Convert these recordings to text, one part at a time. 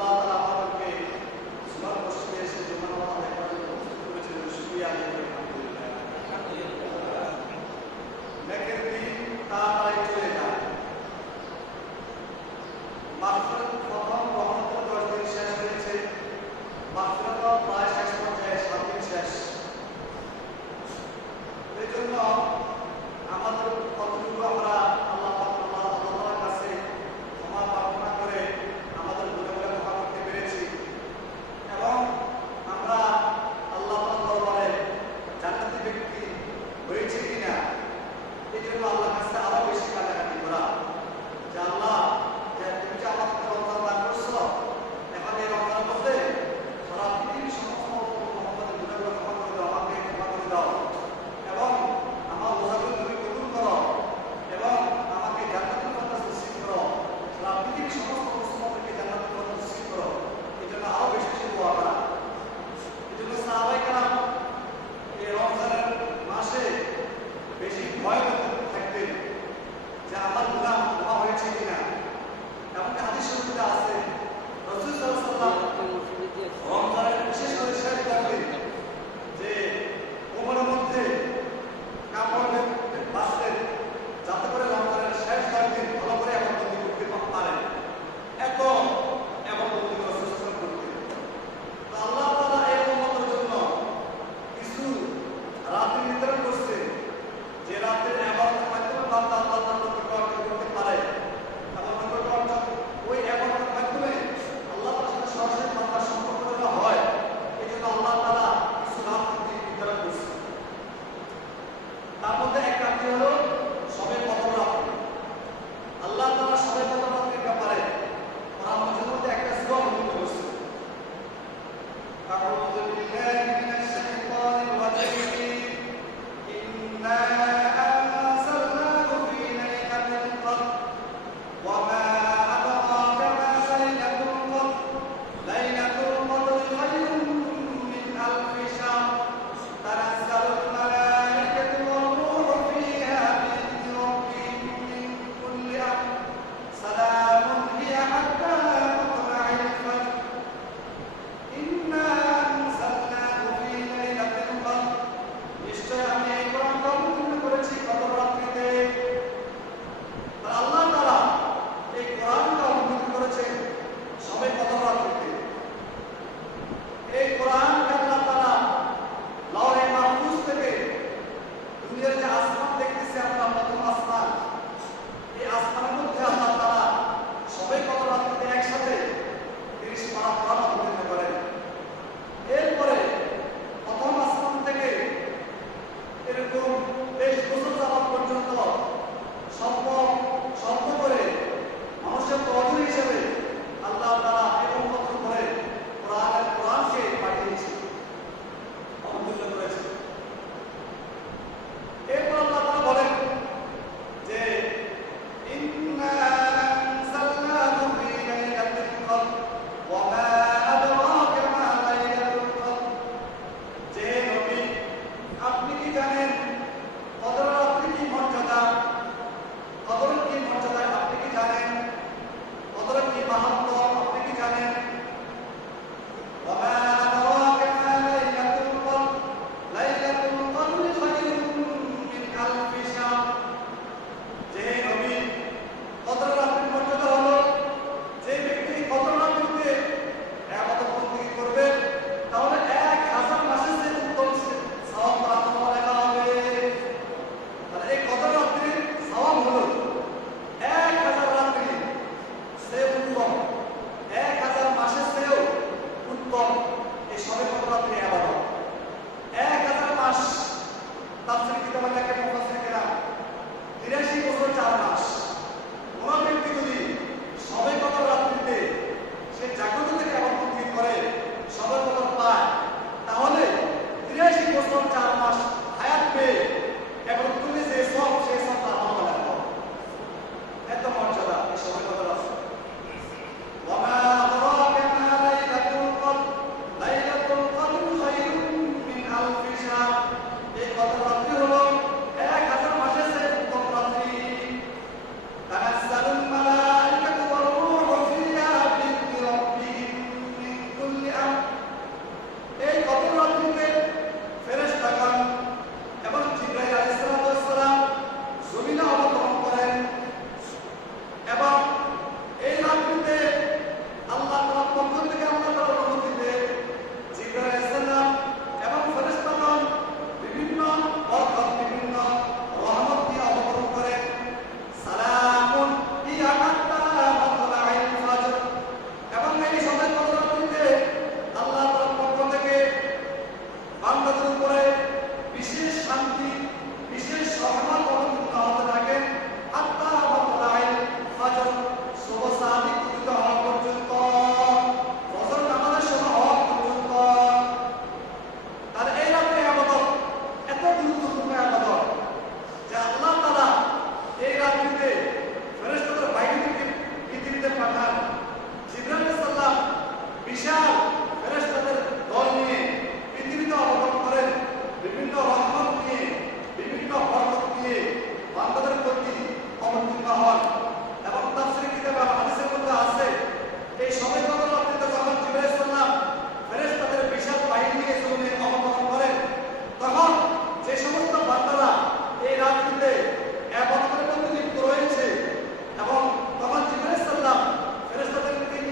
আল্লাহ তাআলা আমাদেরকে সুবহান মসজিদে এসে জুমার নামাজ আদায় করার জন্য প্রস্তুত করেছিলেন। শুকরিয়া আদায় করি আলহামদুলিল্লাহ। নেকের দিন তাড়াতাড়ি চলে যায়। মাগফিরাত প্রথম রহমতের 10 দিন শেষ হয়েছে, মাগফিরাত প্রায় শেষ পর্যায়ে, 7 দিন শেষ। এই জন্য আমাদের কতটুকু আমরা আল্লাহর কাছে ক্ষমা প্রার্থনা করে আমাদের গুনাহগুলো ক্ষমা করতে পেরেছি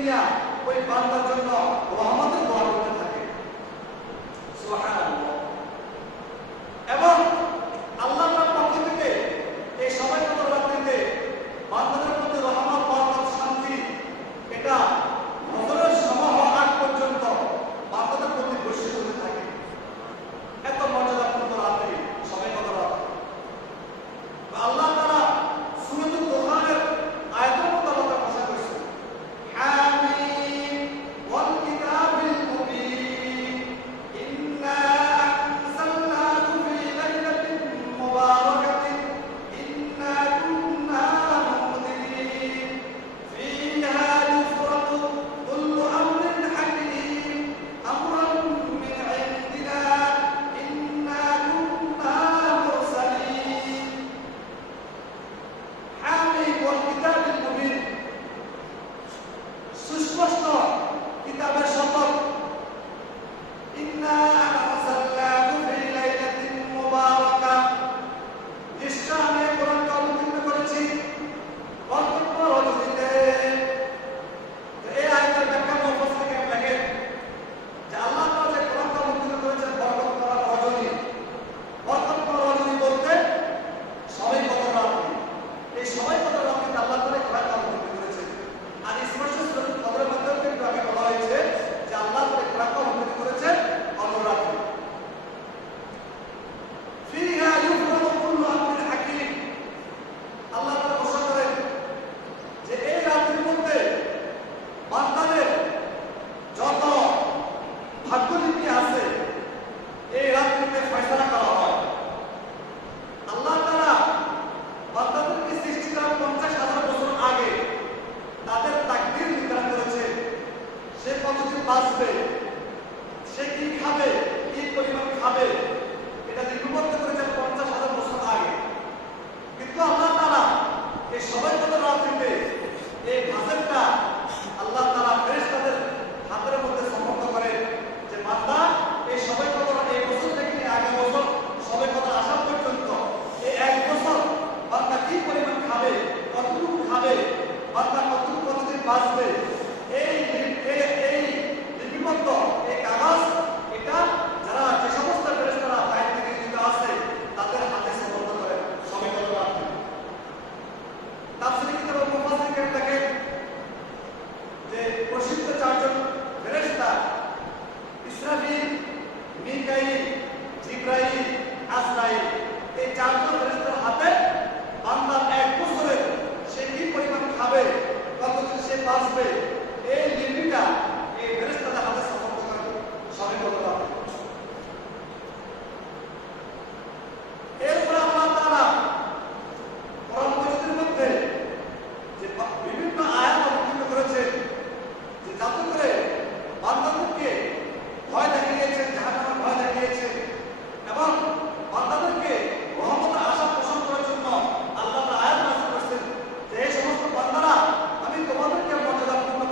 নিয়ে ওই বান্দার জন্য রহমতের দোয়া করতে থাকে। সুবহানাল্লাহ। এবং আল্লাহ তাআলার পক্ষ থেকে এই সবাই কদর রাত্রিতে বান্দাদের প্রতি রহমত, বরকত, শান্তি এটা ফজরের সময় হওয়ার আগ পর্যন্ত বান্দাদের প্রতি বর্ষিত হতে থাকে। এত মর্যাদাপূর্ণ রাত্রি সবাই কদর রাত্রি। আল্লাহ তাআলা সূরাতুল দুখানের আয়াতের মধ্যে আল্লাহ তাআলা ঘোষণা করেছেন, হামিম ওয়াল কিতাবিল মুবিন ইন্না আনজালনাহু ফি লাইলাতিন মুবারাকাতিন ইন্না কুন্না মুনদিরিন ফিহা ইউফরাকু কুল্লু আমরিন হাকিম আমরান মিন ইনদিনা ইন্না কুন্না মুরসালিন। হামিম ওয়াল কিতাবিল মুবিন, সুস্পষ্ট কিতাবের শপথ। ইন্না আনজালনাহু ফি লাইলাতিন মুবারাকা, নিশ্চয় আমি এই কোরআনকে অবতীর্ণ করেছি বরকতময় রজনীতে। তো এই আয়াতের ব্যাখ্যা মুফাসসিরিন লেখেন যে আল্লাহ তাআলা যে কোরআনকে অবতীর্ণ করেছেন বরকতময় রজনী, বরকতময় রজনী বলতে সবাই কদর রাত্রি। এই সবাই কদর রাত্রিতে আল্লাহ তাআলা কোরআনকে অবতীর্ণ করেছেন। আর স্পষ্ট সূরাতুল কদরের মধ্যে কিন্তু আগে বলা হয়েছে যে আল্লাহ তাআলা কোরআনকে অবতীর্ণ করেছেন কদর রাত্রি। ফিহা ইউফরাকু কুল্লু আমরিন হাকিম, আল্লাহ তাআলা ঘোষণা করেন যে এই রাত্রির মধ্যে বান্দাদের যত ভাগ্যলিপি আছে এই রাত্রিতে ফয়সালা করা হয়। আল্লাহ তাআলা বান্দাদেরকে সৃষ্টি করার 50,000 বছর আগে তাদের তাকদীর নির্ধারণ করেছে, সে কতদিন বাঁচবে, সে কি খাবে, কি পরিমাণ খাবে, এটা লিপিবদ্ধ করেছেন 50,000 বছর আগে। কিন্তু আল্লাহ তাআলা এই সবাই কদর রাত্রিতে এই ভাষণটা আল্লাহ তাআলা ফেরেশতাদের হাতের মধ্যে সমর্থ করে যে বান্দা এই সবাই কদর এই বছর থেকে নিয়ে আগের বছর সবাই কদর আসা পর্যন্ত এই এক বছর বান্দা কি পরিমাণ খাবে, কতটুকু খাবে, বান্দা কতটুকু কতদিন বাঁচবে, এই লিপিবদ্ধ এই কাগজ এটা যারা যে সমস্ত ফেরেশতারা দায়িত্বে নিয়োজিত আছে তাদের হাতে সমর্থ করে সবাই কদর রাত্রি। তাফসীরে কিতাব মুফাসসিরিন লেখেন যে প্রসিদ্ধ চারজন ফেরেশতা ইসরাফিল, মিকাইল, জিবরাইল, আজরাইল, এই চারজন ফেরেশতার হাতে বান্দার এক বছরের সে কি পরিমাণ খাবে, কতদিন সে বাঁচবে এই লিপিটা এই ফেরেশতাদের হাতে সমর্থ করে সবাই কদর রাত্রি। এরপরে আল্লাহ তাআলা কোরআন মাজিদের মধ্যে যে বিভিন্ন আয়াত অবতীর্ণ করেছেন যে যাতে করে বান্দাদেরকে ভয় দেখিয়েছেন, জাহান্নামের ভয় দেখিয়েছেন এবং বান্দাদেরকে রহমতের আশা পোষণ করার জন্য আল্লাহ তাআলা আয়াত নাযিল করেছেন যে এই সমস্ত বান্দারা আমি তোমাদেরকে মর্যাদাপূর্ণ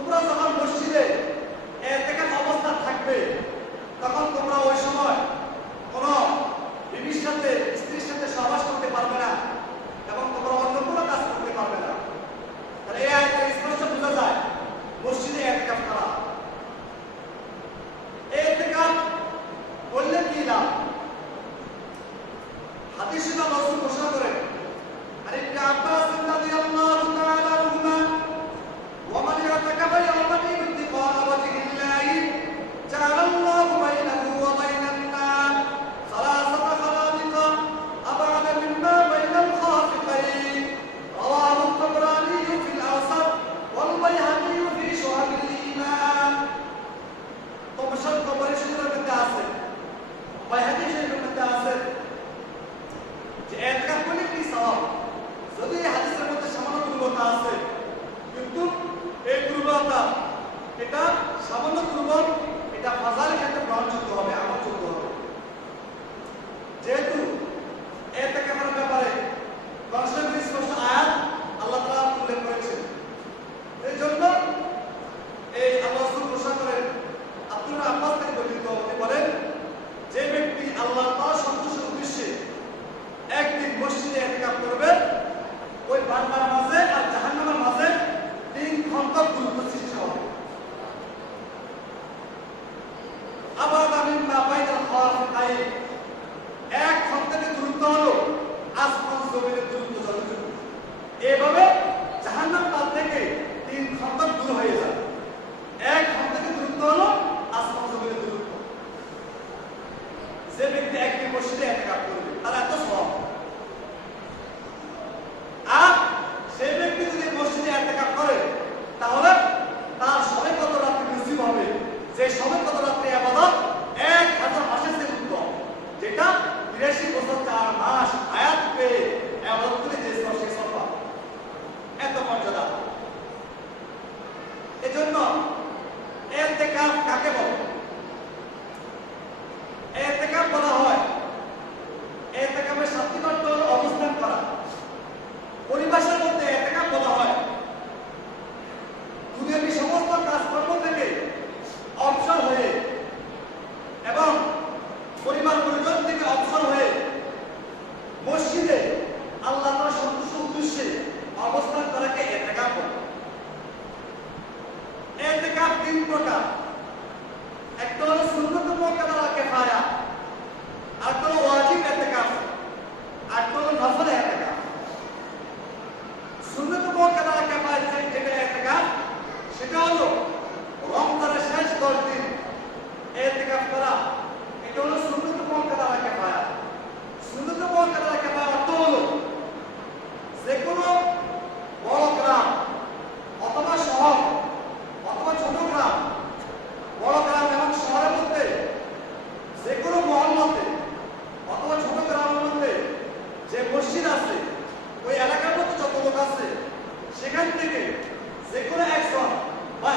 তোমরা যখন মসজিদে ইতিকাফ অবস্থা থাকবে তখন তোমরা ওই সময় কোনো বিবির সাথে স্ত্রীর সাথে সহবাস করতে পারবে না এবং তোমরা অন্য কোনো কাজ করতে পারবে না। তাহলে এই আয়াতে স্পষ্ট বোঝা যায় মসজিদে ইতিকাফ করা। এই ইতিকাফ করলে কি লাভ? হাদিস শুনে রাসূল ঘোষণা করেন, আর ইবনে আব্বাস রাদিয়াল্লাহু তাআলা আনহুমা ওয়া মান ইয়াতাকাফা ইয়াওমান ইবতিকা'a ওয়াজহিল্লাহি জাআলাল্লাহু বাইনাহু ওয়া বাইনান নার সালাসাতা খালাদিকা আব'আদা মিম্মা বাইনাল খাফিকাইন। রাওয়াহু আত-তাবরানী ফিল আওসাত ওয়াল বাইহাকী ফি শুআবিল ঈমান। তবশর কবরে শরীফের মধ্যে আছে, বাইহাকী শরীফের মধ্যে আছে যে ইতিকাফ করলে কি সওয়াব। যদি এই হাদিসের মধ্যে সামান্য দুর্বলতা আছে, কিন্তু এই দুর্বলতা এটা সামান্য দুর্বল, এটা ফাজাইলের ক্ষেত্রে গ্রহণযোগ্য হবে, আমলযোগ্য হবে। যেহেতু ইতিকাফের ব্যাপারে কোরআনের স্পষ্ট আয়াত আল্লাহ তাআলা উল্লেখ করেছেন, এই জন্য এই আল্লাহ রাসূল ঘোষণা করেন, আব্দুল্লাহ আব্বাস থেকে বর্ণিত, তিনি বলেন যে ব্যক্তি আল্লাহ তাআলার সন্তুষ্টির উদ্দেশ্যে একদিন মসজিদে ইতিকাফ করবে, ওই বান্দার মাঝে আর জাহান্নামের মাঝে 3 খন্দক দূরত্ব সৃষ্টি হবে। আবাদা মিম্মা বাইনাল খাফিকাইন, এক খন্দকের দূরত্ব হলো আসমান জমিনের দূরত্ব যতটুকু। এভাবে জাহান্নাম তার থেকে 3 খন্দক দূর হয়ে যায়। এক খন্দকের দূরত্ব হলো আসমান জমিনের দূরত্ব। যে ব্যক্তি একদিন মসজিদে ইতিকাফ করবে তার এত সওয়াব। আর সেই ব্যক্তি যদি মসজিদে ইতিকাফ করে তাহলে তার সবে কত রাত্রি নসিব হবে, যে সবে কত রাত্রি ইবাদত 1000 মাসের চেয়ে উত্তম, যেটা 83 বছর 4 মাস হায়াত পেয়ে ইবাদত করে যে সে সওয়াব, এত মর্যাদা। এজন্য ইতিকাফ কাকে বলে? ইতিকাফ বলা হয় ইতিকাফের শান্তিমত্ত অবস্থান করা। পরিবেশের মধ্যে ইতিকাফ বলা হয় দুনিয়াবী সমস্ত কাজকর্ম থেকে অবসর হয়ে এবং পরিবার পরিজন থেকে অবসর হয়ে মসজিদে আল্লাহ তাআলার সন্তুষ্টির উদ্দেশ্যে অবস্থান করাকে ইতিকাফ বলে। ইতিকাফ 3 প্রকার। একটা হলো সুন্নাত মুআক্কাদা ওয়া কিফায়া, আরেকটা হলো ওয়াজিব ইতিকাফ, আরেকটা হলো নফল ইতিকাফ। সুন্নাত মুআক্কাদা ওয়া কিফায়া যেটা ইতিকাফ, সেটা হলো রমজানের শেষ 10 দিন ইতিকাফ করা, এটা হলো সুন্নাত মুআক্কাদা ওয়া কিফায়া। সুন্নাত মুআক্কাদা ওয়া কিফায়া অর্থ হলো যে কোনো বড় গ্রাম অথবা শহর অথবা ছোট গ্রাম, বড় গ্রাম এবং শহরের মধ্যে যে কোনো মহল্লাতে অথবা ছোট গ্রামের মধ্যে যে মসজিদ আছে, ওই এলাকার মধ্যে যত লোক আছে, সেখান থেকে যে কোনো একজন বা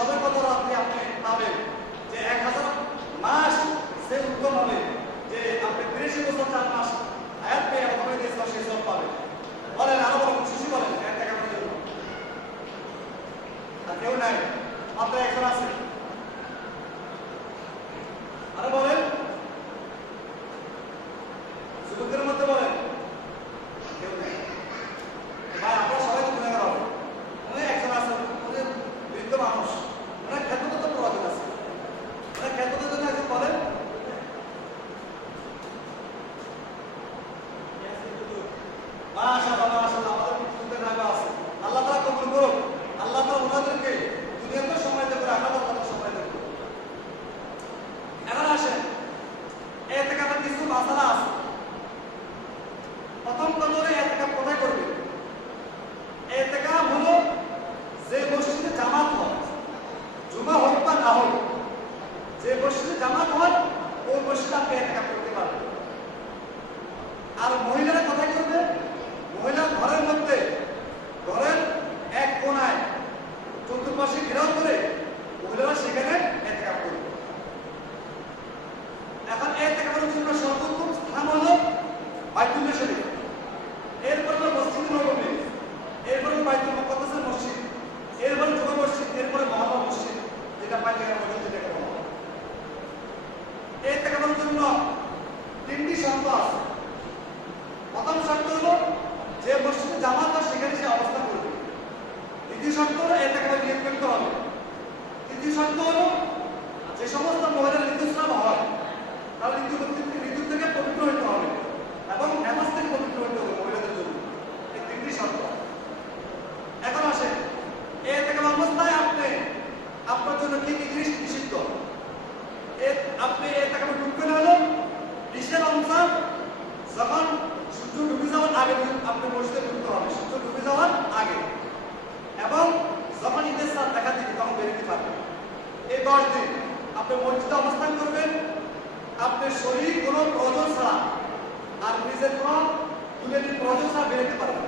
সবে কত রাত্রি আপনি পাবেন, যে 1000 মাস সে উত্তম হবে, যে আপনি 30 বছর 4 মাস আয়াত পেয়ে সময় দিয়েছিল সেই সব পাবেন। বলেন আরো বড় খুশি বলেন এক টাকা জন্য। আর কেউ নাই, মাত্র একজন আছে। আরো বলেন, যুবকদের মধ্যে বলেন কেউ নেই। ভাই আপনারা সবাই তো গুণাগার হবে, উনি একজন আছে, উনি বৃদ্ধ মানুষ, ওনার খেদমত তো প্রয়োজন আছে, ওনার খেদমতের জন্য একজন বলেন। মাশাআল্লাহ মাশাআল্লাহ, আমাদের সুন্দর নাম আছে। আল্লাহ তাআলা কবুল করুন। আল্লাহ তাআলা ওনাদেরকে দুনিয়াতে সম্মানিত করে, আখিরাতে তাদের সম্মানিত করুন। এখন আসেন, ইতিকাফের কিছু মাসালা আছে। প্রথম কথা, ইতিকাফ কোথায় করবে? ইতিকাফ হলো যে মসজিদে জামাত হয়, জুমা হোক বা না হোক, যে মসজিদে জামাত হয় ওই মসজিদে আপনি ইতিকাফ করতে পারবেন। আর মহিলারা কোথায় করবে? মহিলা ঘরের মধ্যে, ঘরের এক কোণায় চতুর্পাশে ঘেরাও করে মহিলারা সেখানে ইতিকাফ করবে। এখন ইতিকাফের জন্য সর্বোত্তম স্থান হলো বাইতুল্লাহ শরীফ, এরপর হলো মসজিদ নববী, এরপর হলো বাইতুল মুকাদ্দাসের মসজিদ, এরপরে জুমা মসজিদ, এরপরে মহল্লা মসজিদ, যেটা পাইকারি মসজিদ যেটাকে বলা হয়। ইতিকাফের জন্য 3টি শর্ত আছে। প্রথম শর্ত হলো যে মসজিদে জামাত হয় সেখানে সে অবস্থান করবে। দ্বিতীয় শর্ত হলো ইতিকাফের নিয়ত করতে হবে। তৃতীয় শর্ত হলো যে সমস্ত মহিলার ঋতুস্রাব হয় তাহলে ঋতু থেকে পবিত্র হতে হবে এবং নামাজ থেকে পবিত্র হতে হবে মহিলাদের জন্য। এই 3টি শর্ত। এখন আসেন, ইতিকাফ অবস্থায় আপনার জন্য কি কি জিনিস নিষিদ্ধ? আপনি ইতিকাফে ঢুকবেন হলো বিশের অংশ যখন সূর্য ডুবে যাওয়ার আগে আপনি মসজিদে ঢুকতে হবে, সূর্য ডুবে যাওয়ার আগে, এবং যখন ঈদের চাঁদ দেখা দিবে তখন বেরোতে পারবেন। এই 10 দিন আপনি মসজিদে অবস্থান করবেন, আপনার শরীর কোনো প্রয়োজন ছাড়া আর নিজের কোনো দুনিয়ার প্রয়োজন ছাড়া বেরোতে পারবেন।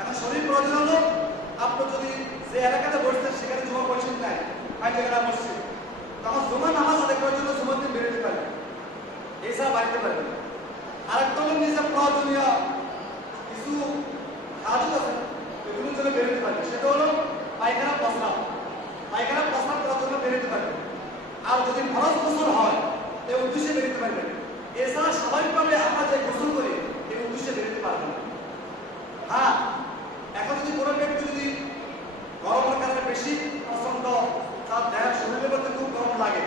এখন শরীর প্রয়োজন হলো আপনি যদি যে এলাকাতে বসছেন সেখানে জুমা মসজিদ নাই, পাইকারা মসজিদ, তখন জুমা নামাজ আদায় করার জন্য জুমার দিন বেরোতে পারবেন, এছাড়া বাড়িতে পারবেন। আরেকটা হলো নিজের প্রয়োজনীয় কিছু কাজও আছে এগুলোর জন্য বেরোতে পারবে, সেটা হলো পায়খানা প্রস্রাব, পায়খানা প্রস্রাব করার জন্য বেরোতে পারবে। আর যদি ফরজ গোসল হয় এই উদ্দেশ্যে বেরোতে পারবেন। এছাড়া স্বাভাবিকভাবে আমরা যে গোসল করি এই উদ্দেশ্যে বেরোতে পারবেন। হ্যাঁ, এখন যদি কোনো ব্যক্তি যদি গরমের কারণে বেশি প্রচন্ড তার দেহ শরীরের মধ্যে খুব গরম লাগে,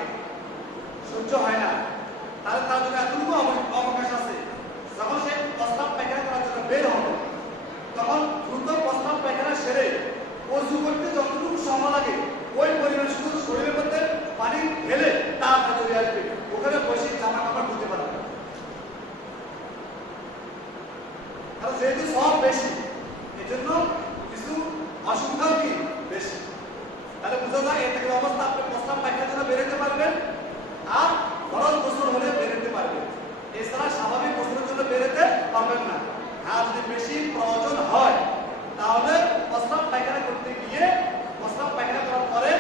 সহ্য হয় না, তাহলে তার জন্য এতটুকু অবকাশ আছে, যখন সে প্রস্রাব পায়খানা করার জন্য বের হবে তখন দ্রুত প্রস্রাব পায়খানা সেরে অজু করতে যতটুকু সময় লাগে ওই পরিমাণ শুধু শরীরের মধ্যে পানি ঢেলে তাড়াতাড়ি চলে আসবে, ওখানে বসে জামা কাপড় ধুতে পারবে। কারণ যেহেতু সব বেশি, এই জন্য কিছু অসুবিধাও কি বেশি। তাহলে বোঝা যায় এটাকে অবস্থা আপনি প্রস্রাব পায়খানার জন্য বেরোতে পারবেন আর ফরজ গোসল হলে বেরোতে পারবেন, এছাড়া স্বাভাবিক গোসলের জন্য বেরোতে পারবেন না। আর যদি বেশি প্রয়োজন হয় তাহলে প্রস্রাব পায়খানা করতে গিয়ে প্রস্রাব পায়খানা করার পরে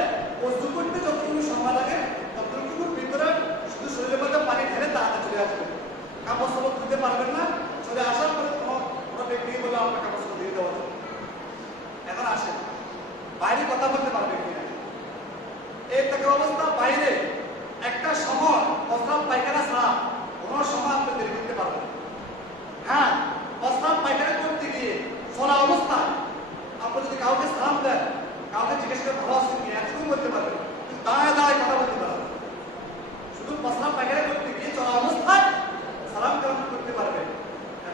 ওযু করতে যতটুকু সময় লাগে ততটুকুর ভিতরে শুধু শরীরের মধ্যে পানি ঢেলে তাড়াতাড়ি চলে আসবে, কাপড় সাপড় ধুতে পারবেন না। চলে আসার পরে কোনো ব্যক্তিকে বলে আপনার কাপড় সাপড় ধুয়ে দেওয়া যাবে। এখন আসেন, বাইরে কথা বলতে পারবেন কিনা? এই থেকে অবস্থা বাইরে একটা সময় প্রস্রাব পায়খানা ছাড়া কোনো সময় আপনি বের করতে পারবেন। হ্যাঁ, প্রস্রাব পায়খানা করতে গিয়ে চলা অবস্থায় আপনি যদি কাউকে সালাম দেন, কাউকে জিজ্ঞেস করে ভালো আছেন কি এতটুকু বলতে পারবেন, কিন্তু দাঁড়ায় দাঁড়ায় কথা বলতে পারবেন। শুধু প্রস্রাব পায়খানা করতে গিয়ে চলা অবস্থায় সালাম করতে পারবেন,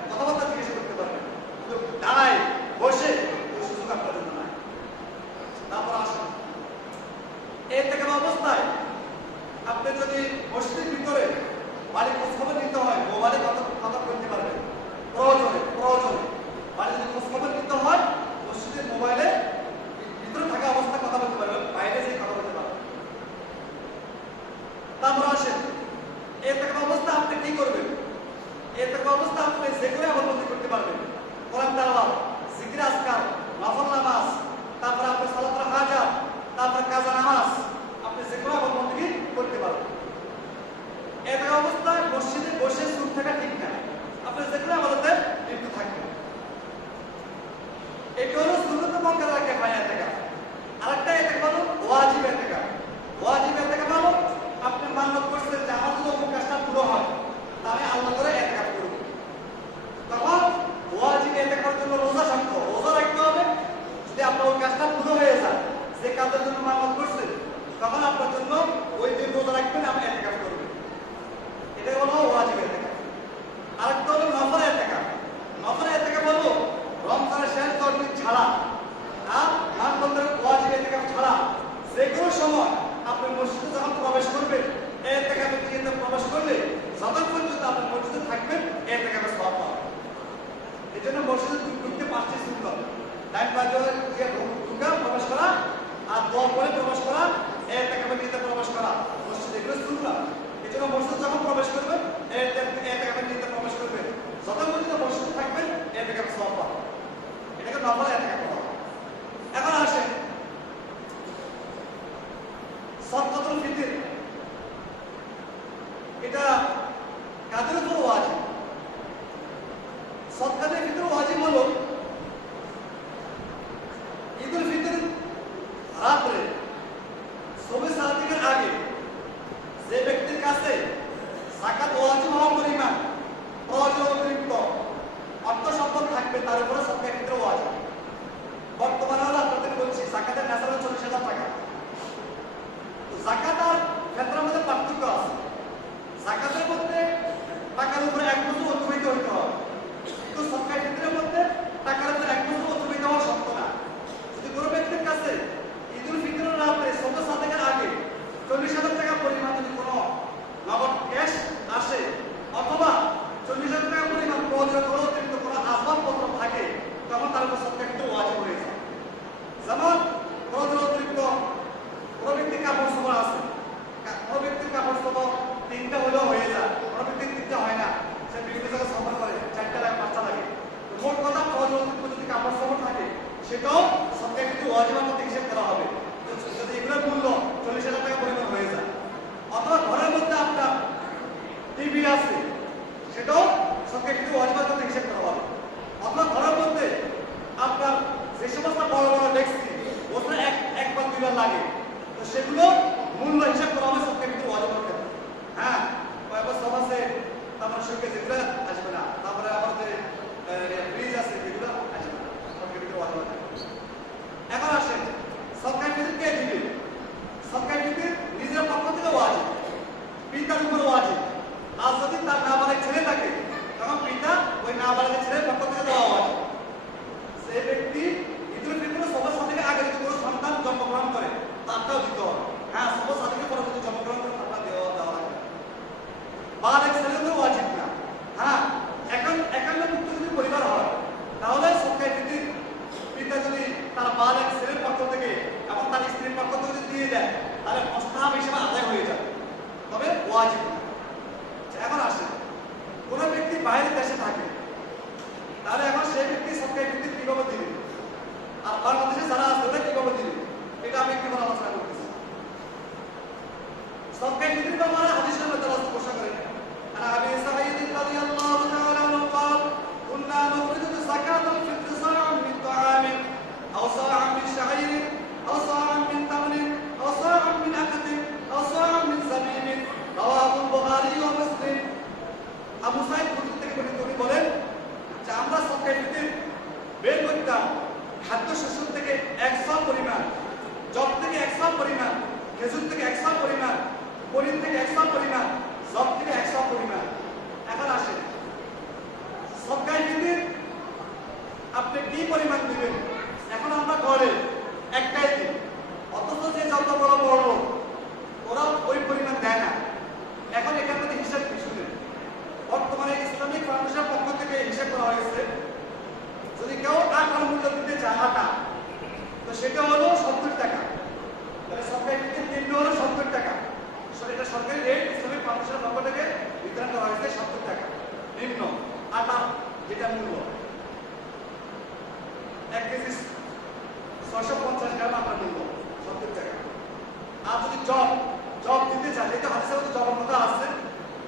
কথাবার্তা জিজ্ঞেস করতে পারবেন, কিন্তু দাঁড়ায় বসে ওই সুযোগ আপনার জন্য নাই। তারপর আসেন, এই থেকে অবস্থায় আপনি যদি মসজিদের ভিতরে বাড়ির খোঁজখবর নিতে হয় মোবাইলে কথা বলতে পারবেন, প্রয়োজনে বাড়ি যদি খোঁজখবর নিতে হয় মসজিদের মোবাইলে ভিতরে থাকা অবস্থায় কথা বলতে পারবেন, বাইরে যেয়ে কথা বলতে পারবেন। তারপর আসেন, এই থেকে অবস্থা আপনি কি করবেন? এই থেকে অবস্থা আপনি যে করে আমলবন্দি করতে পারবেন, কোরআন তেলাওয়াত, জিকির আজকার, নফল নামাজ, তারপর আপনি সালাতুল হাজাত, তারপর কাজা নামাজ সময় আপনি মসজিদে যখন প্রবেশ করবেন, এতেকাফে নিয়তে প্রবেশ করলে যতক্ষণ পর্যন্ত আপনি মসজিদে থাকবেন এতেকাফে সওয়াব পাবেন। এজন্য মসজিদে ঢুকতে 5টি সুন্নাত, ডান পা দিয়ে ঢুকা প্রবেশ করা, আর দোয়া করে প্রবেশ করা, এতেকাফে নিয়তে প্রবেশ করা, মসজিদে এগুলো সুন্নাত। এজন্য মসজিদে যখন প্রবেশ করবেন এতেকাফে নিয়তে প্রবেশ করবেন, যতক্ষণ পর্যন্ত মসজিদে থাকবেন এতেকাফে সওয়াব পাবেন। এটাকে নফল এতেকাফ বলা হয়। এখন আসেন সদকাতুল ফিতর, এটা কাদের উপর ওয়াজিব? সদকাতুল ফিতর ওয়াজিব হলো ঈদুল ফিতর রাত্রে সবে সালাতের আগে যে ব্যক্তির কাছে যাকাত ওয়াজিব হওয়ার পরিমাণ প্রয়োজন অতিরিক্ত অর্থ সম্পদ থাকবে তার উপরে সদকাতুল ফিতর ওয়াজিব। বর্তমানে হলো আপনাদের বলছি যাকাতের নেশা হলো 40,000 টাকা। যাকাত আর ফিতরের মধ্যে পার্থক্য আছে। যাকাতের মধ্যে টাকার উপরে 1 বছর অতিবাহিত হতে হবে, কিন্তু সদকাতুল ফিতরের মধ্যে টাকার উপরে 1 বছর অতিবাহিত হওয়া শর্ত না। যদি কোনো ব্যক্তির কাছে ঈদুল ফিতরের রাতে সবে সাদেকের আগে 40,000 টাকা পরিমাণ যদি কোনো নগদ ক্যাশ আসে, অথবা 40,000 টাকা পরিমাণ প্রয়োজন করে অতিরিক্ত কোনো আসবাবপত্র থাকে, তখন তার উপর সদকাতুল ফিতর ওয়াজিব হয়ে যায়। যেমন প্রয়োজন অতিরিক্ত কোনো ব্যক্তির কাপড় চোপড় আছে, কোনো ব্যক্তির কাপড় চোপড় 3টা হলেও হয়ে যায়, কোনো ব্যক্তির 3টা হয় না, সে বিভিন্ন জায়গায় সফর করে, 4টা লাগে 5টা লাগে, তো মোট কথা প্রয়োজন অতিরিক্ত যদি কাপড় চোপড় থাকে সেটাও সদকাতুল ফিতর ওয়াজিবের মধ্যে হিসেব করা হবে। যদি এগুলোর মূল্য 40,000 টাকা পরিমাণ হয়ে যায়, অথবা ঘরের মধ্যে আপনার টিভি আছে, সেটাও সদকাতুল ফিতর ওয়াজিবের মধ্যে হিসেব করা হবে। অথবা ঘরের মধ্যে আপনার যে সমস্ত বড় বড় ডেস্কি ওটা একবার 2বার লাগে, তো সেগুলো মূল্য হিসাব করা হবে সদকাতুল ফিতর ওয়াজিবের ক্ষেত্রে। হ্যাঁ, কয়েকবার সব আছে, তারপরে শোকে যেগুলো আসবে না, তারপরে আমাদের ফ্রিজ আছে যেগুলো আসবে না, সদকাতুল ফিতর ওয়াজিব। এখন আসেন সদকাতুল ফিতর কে দিবে? সদকাতুল ফিতর নিজের পক্ষ থেকে ওয়াজিব, পিতার উপর ওয়াজিব। আর যদি তার নাবালিগ ছেলে থাকে তখন পিতা ওই নাবালিগ ছেলের পক্ষ থেকে দেওয়া ওয়াজিব। সেই ব্যক্তি ঈদুল ফিতর সবে সাদেকের আগে যদি কোনো সন্তান জন্মগ্রহণ করে তারটাও দিতে হবে। হ্যাঁ, সবে সাদেকের পরে যদি জন্মগ্রহণ করে তারটা দেওয়া লাগবে। বালেগ ছেলেদের ওয়াজিব না। হ্যাঁ, একান্নভুক্ত যদি পরিবার হয় তাহলে সদকাতুল ফিতর পিতা যদি তার বালেগ ছেলের পক্ষ থেকে এবং তার স্ত্রীর পক্ষ থেকে যদি দিয়ে দেয় তাহলে মুস্তাহাব হিসেবে আদায় হয়ে যাবে, তবে ওয়াজিব না। এখন আসে কোনো ব্যক্তি বাইরের দেশে থাকে, তাহলে এখন সেই ব্যক্তি সদকাতুল ফিতর কিভাবে দিবে? আর বাংলাদেশে যারা আছে ওরা কিভাবে দিবে? এটা আমি একটু আলোচনা করতেছি। সদকাতুল ফিতর ব্যাপারে হাদিসের মধ্যে রাসূল ঘোষণা করেন, আনা আবি সাঈদ রাদিয়াল্লাহু তাআলা আনহু قال كنا نخرج زكاة الفطر صاعا من طعام أو صاعا من شعير أو صاعا من تمر أو صاعا من عقد أو صاعا من زبيب رواه البخاري ومسلم। আবু সাঈদ খুদরি থেকে তিনি বলেন যে আমরা সদকাতুল ফিতর বের করতাম খাদ্যশস্য থেকে 100 পরিমাণ, জব থেকে 100 পরিমাণ, খেজুর থেকে 100 পরিমাণ, পনির থেকে 100 পরিমাণ, জব থেকে 100 পরিমাণ। এখন আসেন সদকাতুল ফিতর আপনি কি পরিমাণ দিবেন? এখন আমরা ঘরে একটাই দিই, অথচ যে যত বড় বড় লোক ওরা ওই পরিমাণ দেয় না। এখন এখান থেকে হিসাব কি শুনেন, বর্তমানে ইসলামিক ফাউন্ডেশনের পক্ষ থেকে হিসাব করা হয়েছে যদি কেউ আটার মূল্য দিতে চায় আটা, তো সেটা হলো 70 টাকা। তাহলে সদকাতুল ফিতর নিম্ন হলো 70 টাকা। এটা সরকারি রেট, ইসলামিক ফাউন্ডেশনের পক্ষ থেকে নির্ধারণ করা হয়েছে 70 টাকা নিম্ন আটা, যেটা মূল্য 1 কেজি 650 গ্রাম আটার মূল্য 70 টাকা। আর যদি জব দিতে চায়, যেটা হাদিসের মধ্যে জবের মধ্যে আছে,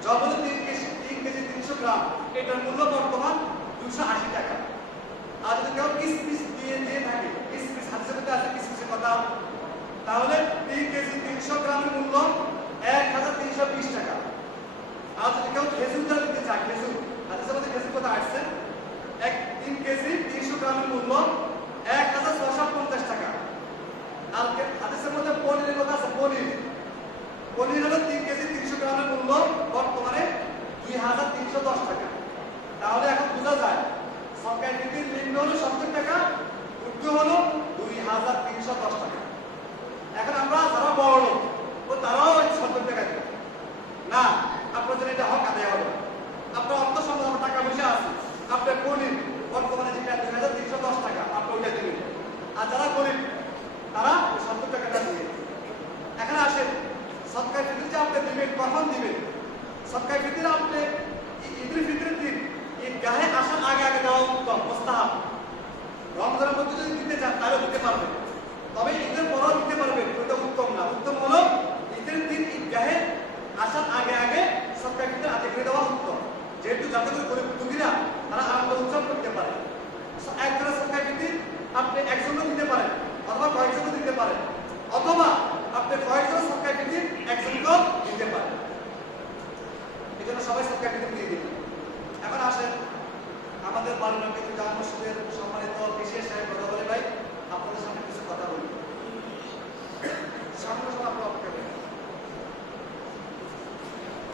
জব হলো 3 কেজি 300 গ্রাম, এটার মূল্য বর্তমান 280 টাকা। আর যদি কেউ কিসমিস দিয়ে থাকে, কিসমিস হাদিসের মধ্যে আছে কিসমিসের কথা, তাহলে 3 কেজি 300 গ্রামের মূল্য 1320 টাকা। আর যদি কেউ খেজুর দিতে চায়, খেজুর হাদিসের মধ্যে খেজুর কথা আসছে, 3 কেজি 300 গ্রামের মূল্য 1650 টাকা। আর হাদিসের মধ্যে পনিরের কথা আছে, পনির হলো 3 কেজি 300 গ্রামের মূল্য বর্তমানে 2310 টাকা। তাহলে এখন বোঝা যায় সদকাতুল ফিতর নিম্ন হলো 70 টাকা, ঊর্ধ্ব হলো 2310 টাকা। এখন আমরা যারা আমাদের বাংলা কিন্তু জামা মসজিদের সম্মানিত বিশেষ সাহেব কথা বলে ভাই আপনাদের সামনে কিছু কথা বলি।